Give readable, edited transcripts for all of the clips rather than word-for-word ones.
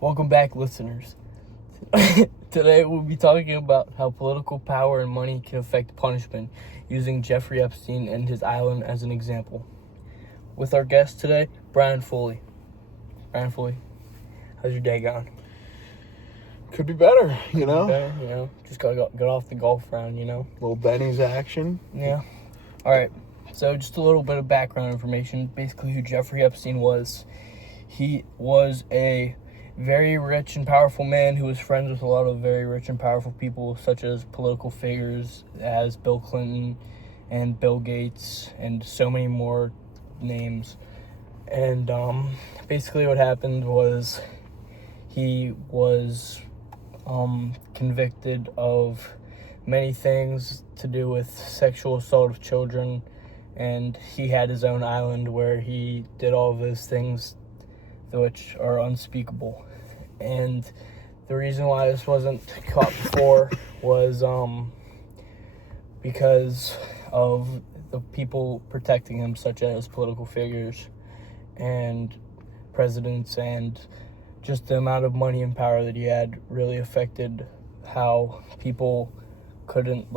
Welcome back, listeners. Today we'll be talking about how political power and money can affect punishment, using Jeffrey Epstein and his island as an example. With our guest today, Brian Foley. Brian Foley, how's your day going? Could be better, you know? Better, just got off the golf round, Little Benny's action. Yeah. All right. So just a little bit of background information. Basically, who Jeffrey Epstein was. He was a very rich and powerful man who was friends with a lot of very rich and powerful people, such as political figures as Bill Clinton and Bill Gates and so many more names. And basically what happened was he was convicted of many things to do with sexual assault of children, and he had his own island where he did all of those things which are unspeakable. And the reason why this wasn't caught before was because of the people protecting him, such as political figures and presidents, and just the amount of money and power that he had really affected how people couldn't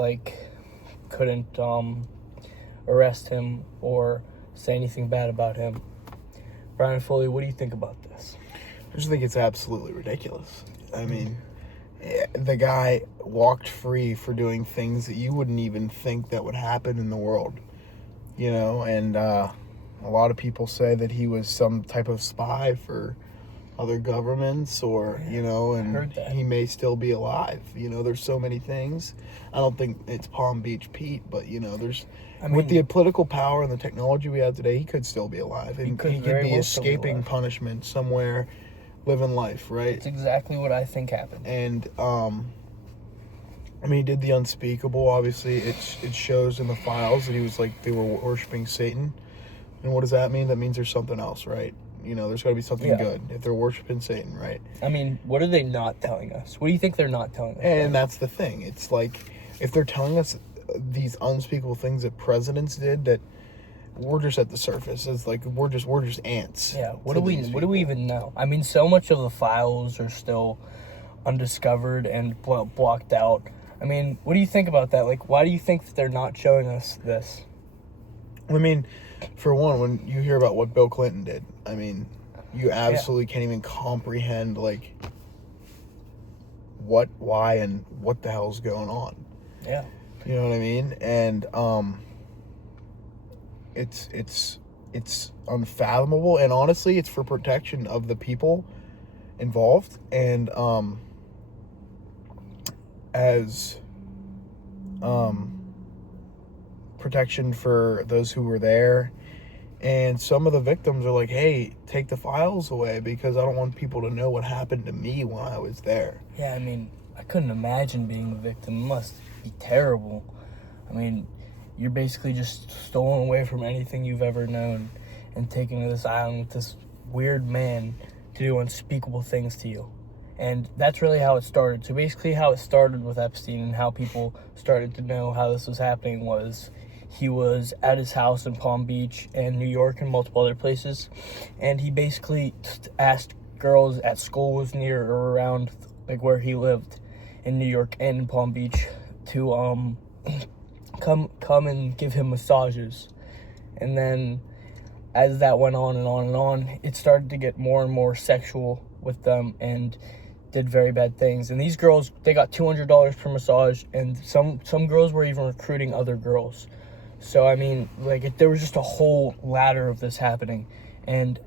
arrest him or say anything bad about him. Brian Foley, what do you think about this? I just think it's absolutely ridiculous. I mean, the guy walked free for doing things that you wouldn't even think that would happen in the world, and a lot of people say that he was some type of spy for other governments or, and he may still be alive. There's so many things. I don't think it's Palm Beach Pete, but, with the political power and the technology we have today, he could still be alive. And he could be escaping punishment somewhere, living life, right? That's exactly what I think happened. And, he did the unspeakable. Obviously, it shows in the files that he was they were worshiping Satan. And what does that mean? That means there's something else, right? There's got to be something good if they're worshiping Satan, right? I mean, what are they not telling us? What do you think they're not telling us? And that's the thing. It's like, if they're telling us these unspeakable things that presidents did, that we're just at the surface. It's like we're just ants. Yeah. What do we even know? I mean, so much of the files are still undiscovered and blocked out. I mean, what do you think about that? Why do you think that they're not showing us this? I mean, for one, when you hear about what Bill Clinton did, I mean, you absolutely can't even comprehend what, why, and what the hell's going on. Yeah. You know what I mean? And it's unfathomable, and honestly, it's for protection of the people involved, and as protection for those who were there. And some of the victims are like, hey, take the files away because I don't want people to know what happened to me when I was there. Yeah, I mean, I couldn't imagine being a victim. It must be terrible. I mean, you're basically just stolen away from anything you've ever known and taken to this island with this weird man to do unspeakable things to you. And that's really how it started. So basically how it started with Epstein and how people started to know how this was happening was he was at his house in Palm Beach and New York and multiple other places. And he basically asked girls at schools near or around where he lived in New York and in Palm Beach to come and give him massages. And then as that went on and on and on, it started to get more and more sexual with them and did very bad things. And these girls, they got $200 per massage, and some girls were even recruiting other girls. So, I mean, there was just a whole ladder of this happening. And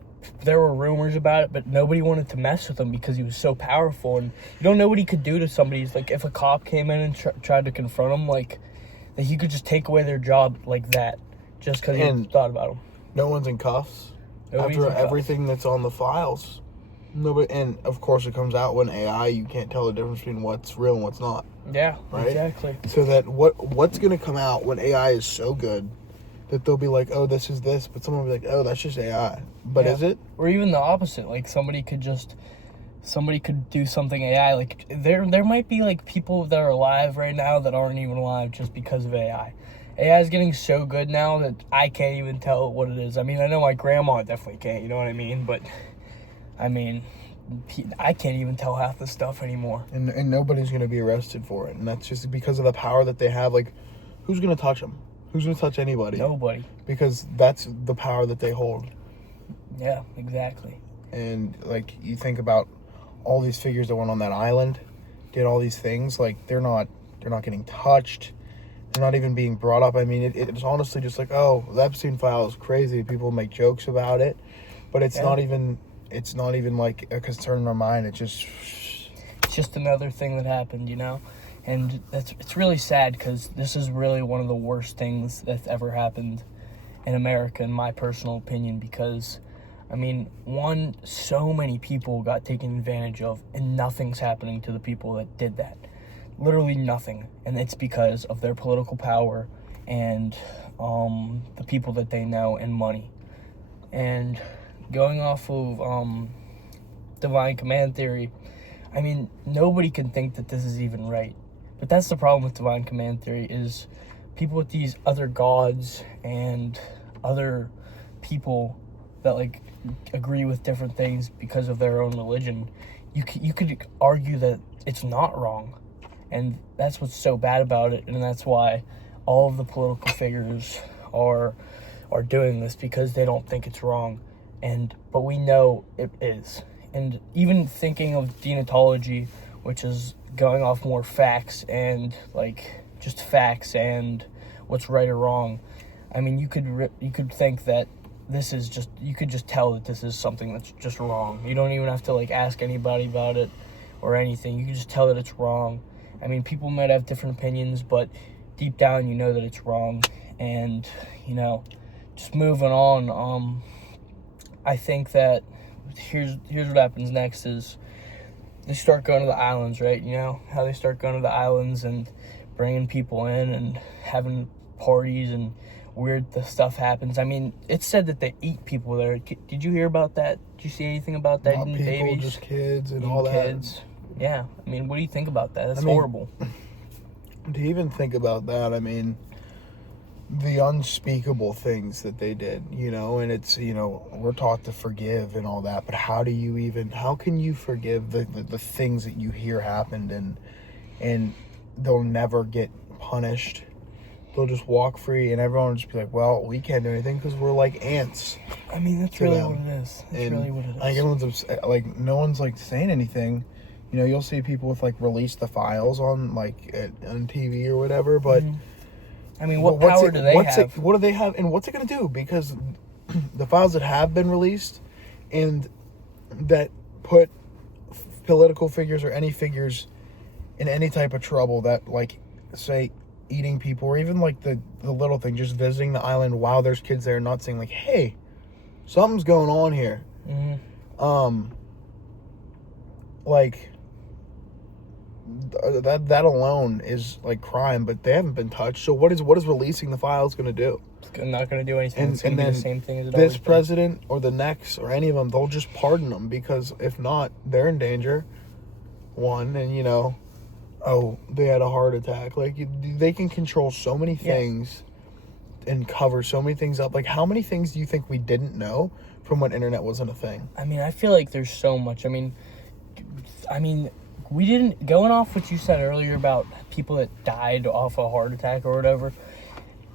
there were rumors about it, but nobody wanted to mess with him because he was so powerful. And you don't know what he could do to somebody. If a cop came in and tried to confront him, that he could just take away their job like that just because he thought about them. No one's in cuffs. Nobody's after in cuffs. Everything that's on the files. Nobody, and of course it comes out when AI, you can't tell the difference between what's real and what's not. Yeah, right? Exactly. So that what's going to come out when AI is so good that they'll be like, oh, this is this, but someone will be like, oh, that's just AI. But is it? Or even the opposite. Somebody could do something AI. There might be people that are alive right now that aren't even alive just because of AI. AI is getting so good now that I can't even tell what it is. I mean, I know my grandma definitely can't, you know what I mean? But, I mean, I can't even tell half the stuff anymore. And nobody's going to be arrested for it. And that's just because of the power that they have. Like, who's going to touch them? Who's going to touch anybody? Nobody. Because that's the power that they hold. Yeah, exactly. And, like, you think about all these figures that went on that island, did all these things. Like, they're not getting touched. They're not even being brought up. I mean, it's honestly just like, oh, the Epstein file is crazy. People make jokes about it. But it's not even like a concern in our mind. It's just another thing that happened, you know? And it's really sad because this is really one of the worst things that's ever happened in America, in my personal opinion, because, I mean, one, so many people got taken advantage of, and nothing's happening to the people that did that. Literally nothing. And it's because of their political power and the people that they know and money. And going off of divine command theory, I mean, nobody can think that this is even right. But that's the problem with divine command theory, is people with these other gods and other people that, like, agree with different things because of their own religion, you could argue that it's not wrong. And that's what's so bad about it, and that's why all of the political figures are doing this, because they don't think it's wrong. But we know it is. And even thinking of deontology, which is going off more facts and, like, just facts and what's right or wrong, I mean, you could think that this is just, you could just tell that this is something that's just wrong. You don't even have to, like, ask anybody about it or anything. You can just tell that it's wrong. I mean, people might have different opinions, but deep down you know that it's wrong. And, you know, just moving on, I think that here's what happens next is they start going to the islands, right? You know, how they start going to the islands and bringing people in and having parties and weird stuff happens. I mean, it's said that they eat people there. Did you hear about that? Did you see anything about that? Not people, babies? just kids and all kids. That. Yeah. I mean, what do you think about that? That's horrible. To even think about that, I mean, the unspeakable things that they did, you know, and it's, you know, we're taught to forgive and all that, but how can you forgive the things that you hear happened, and they'll never get punished? They'll just walk free, and everyone will just be like, well, we can't do anything because we're like ants. I mean, that's really what it is. That's really what it is. Like, everyone's like, no one's like saying anything. You know, you'll see people with, like, release the files on, like, on TV or whatever, but I mean, what power do they have? What do they have, and what's it going to do? Because the files that have been released and that put political figures or any figures in any type of trouble, that, like, say, eating people, or even, like, the little thing, just visiting the island while there's kids there, not saying, like, hey, something's going on here. Like, that alone is, like, crime, but they haven't been touched. So what is releasing the files going to do? It's not going to do anything. It's going to be the same thing as it this president or the next or any of them, they'll just pardon them, because if not, they're in danger. One, and, you know, oh, they had a heart attack. Like, they can control so many things and cover so many things up. Like, how many things do you think we didn't know from when internet wasn't a thing? I mean, I feel like there's so much. I mean, we didn't, going off what you said earlier about people that died off a heart attack or whatever,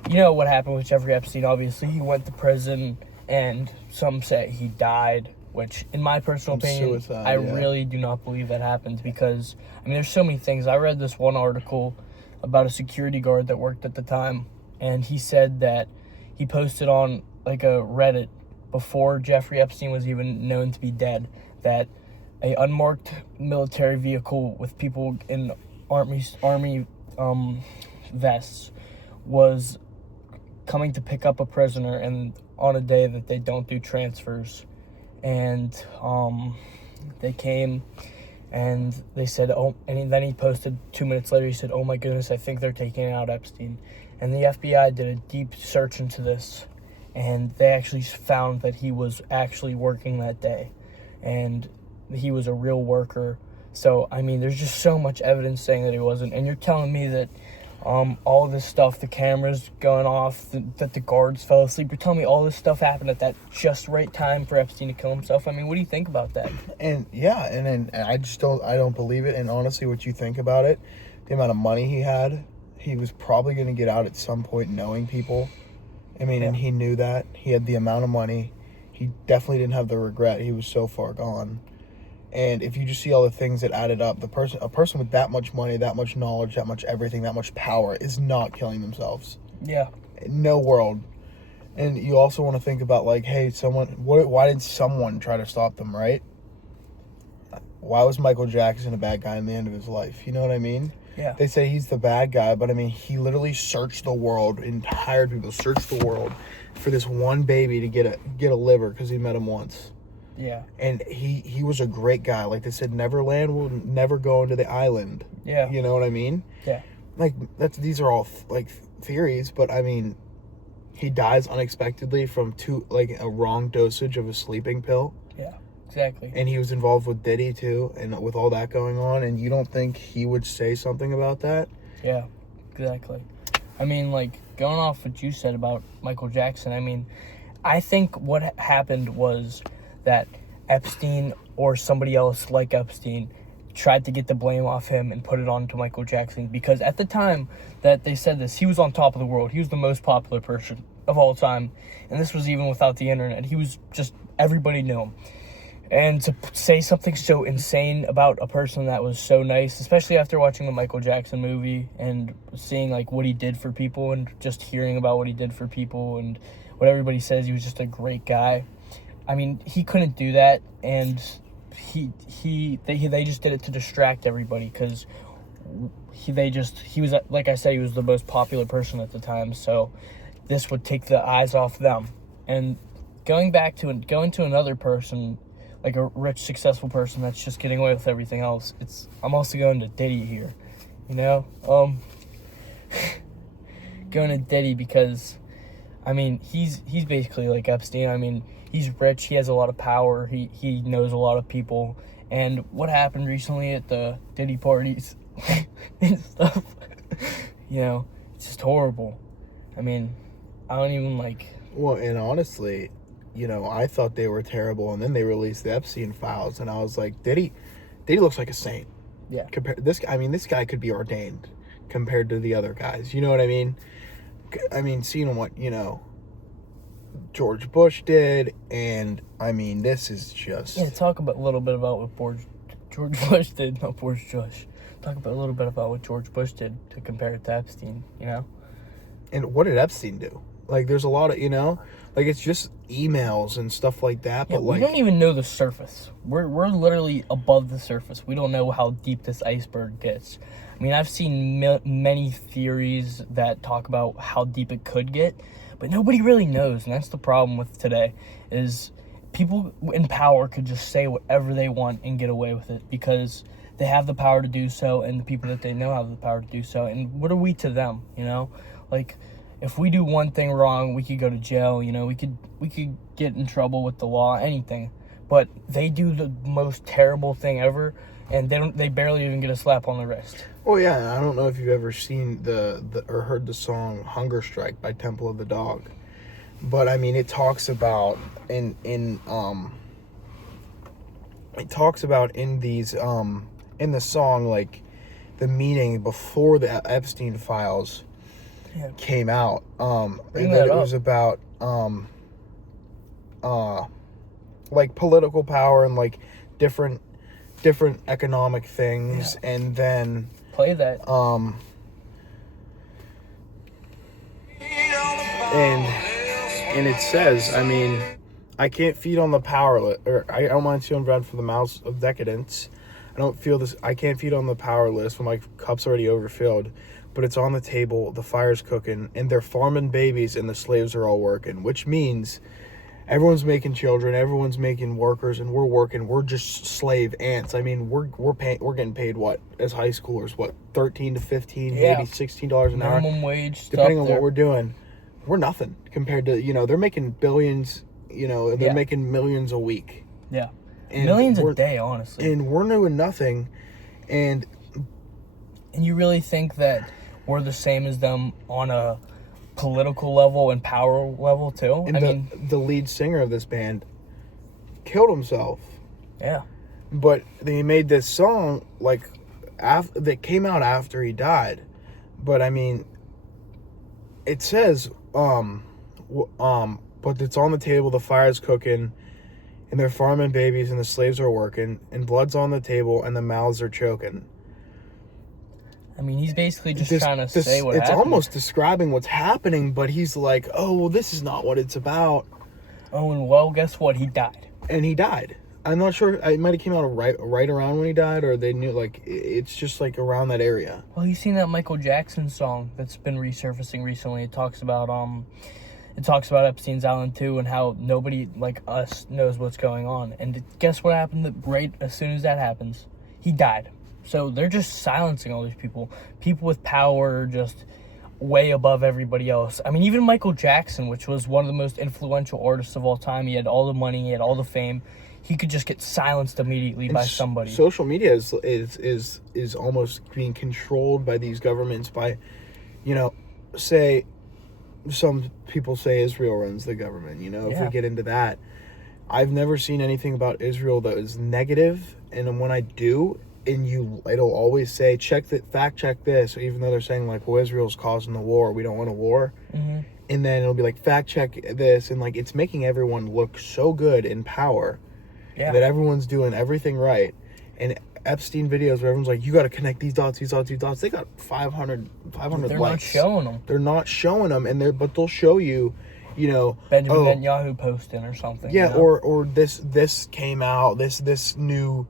you know what happened with Jeffrey Epstein. Obviously, he went to prison, and some say he died, which, in my personal opinion, I really do not believe that happened, because, I mean, there's so many things. I read this one article about a security guard that worked at the time, and he said that he posted on, like, a Reddit before Jeffrey Epstein was even known to be dead, that a unmarked military vehicle with people in army vests was coming to pick up a prisoner, and on a day that they don't do transfers. And they came and they said, oh, and then he posted 2 minutes later, he said, oh my goodness, I think they're taking out Epstein. And the FBI did a deep search into this, and they actually found that he was actually working that day, and he was a real worker. So, I mean, there's just so much evidence saying that he wasn't. And you're telling me that All this stuff, the cameras going off, that the guards fell asleep. You're telling me all this stuff happened at that just right time for Epstein to kill himself? I mean, what do you think about that? And yeah, and I don't believe it. And honestly, what you think about it, the amount of money he had, he was probably going to get out at some point knowing people. I mean, and he knew that. He had the amount of money. He definitely didn't have the regret. He was so far gone. And if you just see all the things that added up, a person with that much money, that much knowledge, that much everything, that much power is not killing themselves. Yeah. No world. And you also want to think about, like, hey, why did someone try to stop them, right? Why was Michael Jackson a bad guy in the end of his life? You know what I mean? Yeah. They say he's the bad guy, but I mean, he literally searched the world and hired people, searched the world for this one baby to get a liver because he met him once. Yeah. And he was a great guy. Like they said, Neverland will never go into the island. Yeah. You know what I mean? Yeah. Like these are all like theories, but I mean, he dies unexpectedly from a wrong dosage of a sleeping pill. Yeah. Exactly. And he was involved with Diddy too, and with all that going on, and you don't think he would say something about that? Yeah. Exactly. I mean, like, going off what you said about Michael Jackson, I mean, I think what happened was that Epstein or somebody else like Epstein tried to get the blame off him and put it on to Michael Jackson, because at the time that they said this, he was on top of the world. He was the most popular person of all time, and this was even without the internet. He was just, everybody knew him. And to say something so insane about a person that was so nice, especially after watching the Michael Jackson movie and seeing like what he did for people and just hearing about what he did for people and what everybody says, he was just a great guy. I mean, he couldn't do that, and they just did it to distract everybody, because he was, like I said, he was the most popular person at the time, so this would take the eyes off them. And going to another person, like a rich, successful person that's just getting away with everything else, I'm also going to Diddy here, you know? Going to Diddy because, I mean, he's basically like Epstein. I mean, he's rich, he has a lot of power, he knows a lot of people, and what happened recently at the Diddy parties and stuff, you know, it's just horrible. I mean, I don't even like... Well, and honestly, you know, I thought they were terrible, and then they released the Epstein files, and I was like, Diddy looks like a saint. Yeah. This guy could be ordained compared to the other guys. You know what I mean? I mean, seeing what, you know, George Bush did, and I mean, this is just... Yeah, talk about a little bit about what George Bush did, not Boris Josh. Talk about a little bit about what George Bush did to compare it to Epstein, you know? And what did Epstein do? Like, there's a lot of, you know, like, it's just emails and stuff like that, but we don't even know the surface. We're literally above the surface. We don't know how deep this iceberg gets. I mean, I've seen many theories that talk about how deep it could get, but nobody really knows, and that's the problem with today, is people in power could just say whatever they want and get away with it, because they have the power to do so, and the people that they know have the power to do so, and what are we to them, you know? Like, if we do one thing wrong, we could go to jail, you know, we could get in trouble with the law, anything. But they do the most terrible thing ever, and they barely even get a slap on the wrist. Well, yeah, I don't know if you've ever seen or heard the song Hunger Strike by Temple of the Dog. But I mean, it talks about in the song, like, the meeting before the Epstein files came out, that it was about like political power and like different economic things, and then play that. And it says, I mean, I can't feed on the powerless, or I don't mind stealing bread for the mouths of decadence. I can't feed on the powerless when my cup's already overfilled. But it's on the table, the fire's cooking, and they're farming babies, and the slaves are all working, which means everyone's making children, everyone's making workers, and we're working. We're just slave ants. I mean, we're getting paid what as high schoolers? What, $13 to $15, maybe $16 an hour, minimum wage, depending on what we're doing. We're nothing compared to, you know, they're making billions. You know, they're making millions a week. Yeah, and millions a day, honestly. And we're doing nothing, and you really think that we're the same as them on a political level and power level too. And the lead singer of this band killed himself. Yeah. But they made this song like that came out after he died. But I mean, it says but it's on the table, the fire's cooking, and they're farming babies and the slaves are working, and blood's on the table and the mouths are choking. I mean, he's basically just trying to say what it's happened. almost describing what's happening, but he's like, oh, well, this is not what it's about. Oh, and well, guess what? He died. And he died. I'm not sure. It might have came out right around when he died, or they knew, like, it's just, like, around that area. Well, you seen that Michael Jackson song that's been resurfacing recently? It talks about Epstein's Island too, and how nobody like us knows what's going on. And guess what happened right as soon as that happens? He died. So they're just silencing all these people. People with power, just way above everybody else. I mean, even Michael Jackson, which was one of the most influential artists of all time, he had all the money, he had all the fame. He could just get silenced immediately by somebody. Social media is almost being controlled by these governments. By, say, some people say Israel runs the government. If we get into that, I've never seen anything about Israel that is negative. And when I do, it'll always say fact check this, even though they're saying like, well, Israel's causing the war, we don't want a war. Mm-hmm. And then it'll be like, fact check this, and like it's making everyone look so good in power. Yeah. That everyone's doing everything right. And Epstein videos where everyone's like, you got to connect these dots. They got 500 They're likes. not showing them. They're not showing them, but they'll show you, Benjamin Netanyahu posting or something. Yeah, or this came out, this new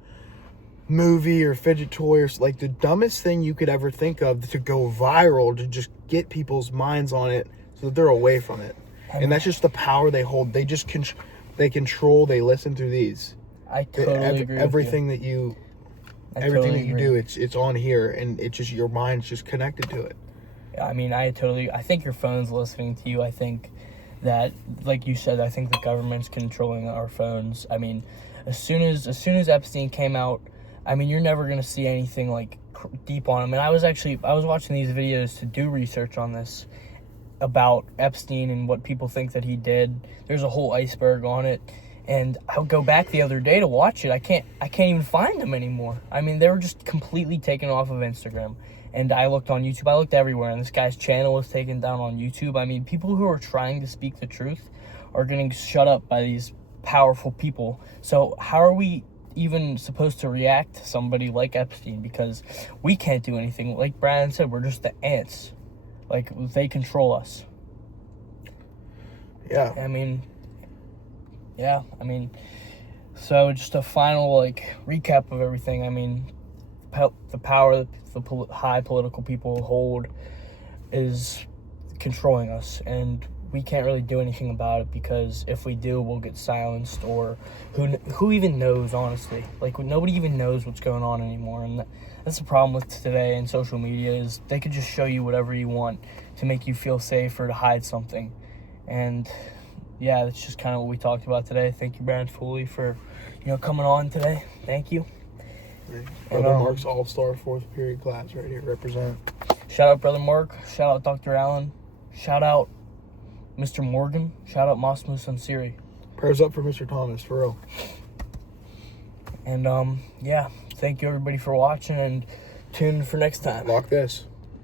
movie or fidget toy, or like the dumbest thing you could ever think of to go viral, to just get people's minds on it so that they're away from it. And that's just the power they hold. They just control, they listen through these. I totally agree everything with you. Everything that you do, it's on here, and it's just, your mind's just connected to it. I mean, I think your phone's listening to you. I think that, like you said, I think the government's controlling our phones. I mean, as soon as Epstein came out, I mean, you're never going to see anything like deep on him. And I was watching these videos to do research on this about Epstein and what people think that he did. There's a whole iceberg on it. And I'll go back the other day to watch it. I can't even find them anymore. I mean, they were just completely taken off of Instagram. And I looked on YouTube. I looked everywhere. And this guy's channel was taken down on YouTube. I mean, people who are trying to speak the truth are getting shut up by these powerful people. So how are we even supposed to react to somebody like Epstein? Because we can't do anything. Like Brian said, we're just the ants. Like, they control us. Yeah. I mean, so just a final, like, recap of everything. I mean, the power that the high political people hold is controlling us, and we can't really do anything about it, because if we do, we'll get silenced, or who even knows, honestly. Like, nobody even knows what's going on anymore, and that's the problem with today and social media, is they could just show you whatever you want to make you feel safe or to hide something. And yeah, that's just kind of what we talked about today. Thank you, Brian Foley, for coming on today. Thank you. Brother Mark's all-star 4th period class right here. Represent. Shout out Brother Mark. Shout out Dr. Allen. Shout out Mr. Morgan. Shout out Mosmus Ansiri. Prayers up for Mr. Thomas, for real. And yeah, thank you everybody for watching, and tune in for next time. Lock this.